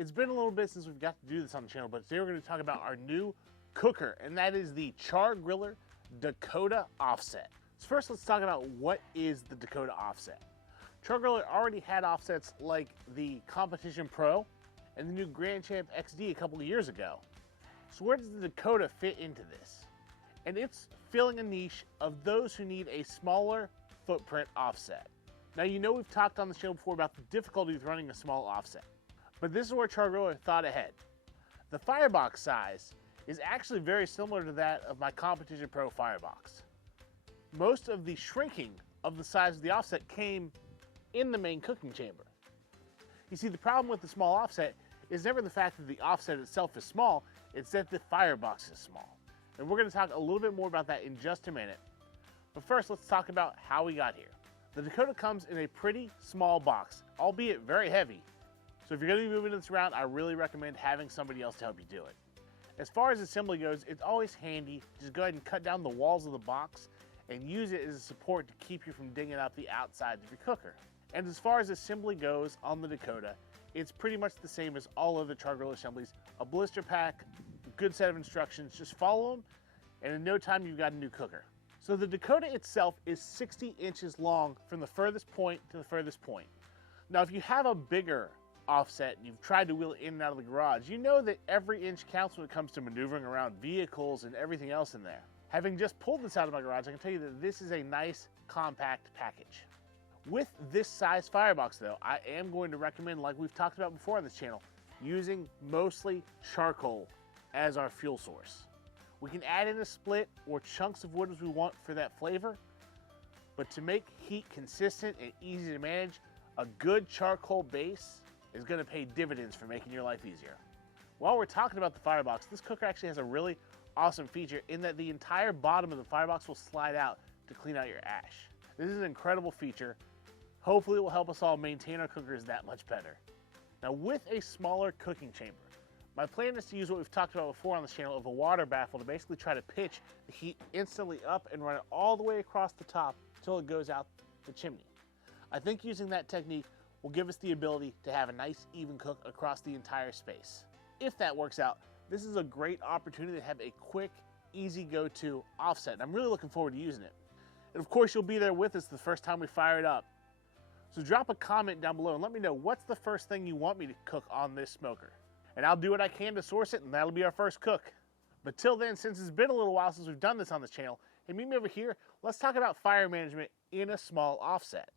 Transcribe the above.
It's been a little bit since we've got to do this on the channel, but today we're going to talk about our new cooker, and that is the Char-Griller Dakota offset. So first, let's talk about what is the Dakota offset. Char-Griller already had offsets like the Competition Pro and the new Grand Champ XD a couple of years ago. So where does the Dakota fit into this? And it's filling a niche of those who need a smaller footprint offset. Now, you know we've talked on the channel before about the difficulty with running a small offset, but this is where Char-Griller thought ahead. The firebox size is actually very similar to that of my Competition Pro firebox. Most of the shrinking of the size of the offset came in the main cooking chamber. You see, the problem with the small offset is never the fact that the offset itself is small, it's that the firebox is small. And we're going to talk a little bit more about that in just a minute. But first, let's talk about how we got here. The Dakota comes in a pretty small box, albeit very heavy. So if you're going to be moving this around, I really recommend having somebody else to help you do it. As far as assembly goes, it's always handy. Just go ahead and cut down the walls of the box and use it as a support to keep you from dinging up the outsides of your cooker. And as far as assembly goes on the Dakota, it's pretty much the same as all other Char-Griller assemblies. A blister pack, a good set of instructions, just follow them, and in no time you've got a new cooker. So the Dakota itself is 60 inches long from the furthest point to the furthest point. Now, if you have a bigger offset and you've tried to wheel it in and out of the garage, you know that every inch counts when it comes to maneuvering around vehicles and everything else in there. Having just pulled this out of my garage, I can tell you that this is a nice compact package. With this size firebox though, I am going to recommend, like we've talked about before on this channel, using mostly charcoal as our fuel source. We can add in a split or chunks of wood as we want for that flavor, but to make heat consistent and easy to manage, a good charcoal base is going to pay dividends for making your life easier. While we're talking about the firebox, this cooker actually has a really awesome feature in that the entire bottom of the firebox will slide out to clean out your ash. This is an incredible feature. Hopefully it will help us all maintain our cookers that much better. Now, with a smaller cooking chamber, my plan is to use what we've talked about before on this channel of a water baffle to basically try to pitch the heat instantly up and run it all the way across the top until it goes out the chimney. I think using that technique will give us the ability to have a nice even cook across the entire space. If that works out, this is a great opportunity to have a quick, easy go-to offset, and I'm really looking forward to using it. And of course, you'll be there with us the first time we fire it up. So drop a comment down below and let me know what's the first thing you want me to cook on this smoker. And I'll do what I can to source it, and that'll be our first cook. But till then, since it's been a little while since we've done this on this channel, hey, meet me over here. Let's talk about fire management in a small offset.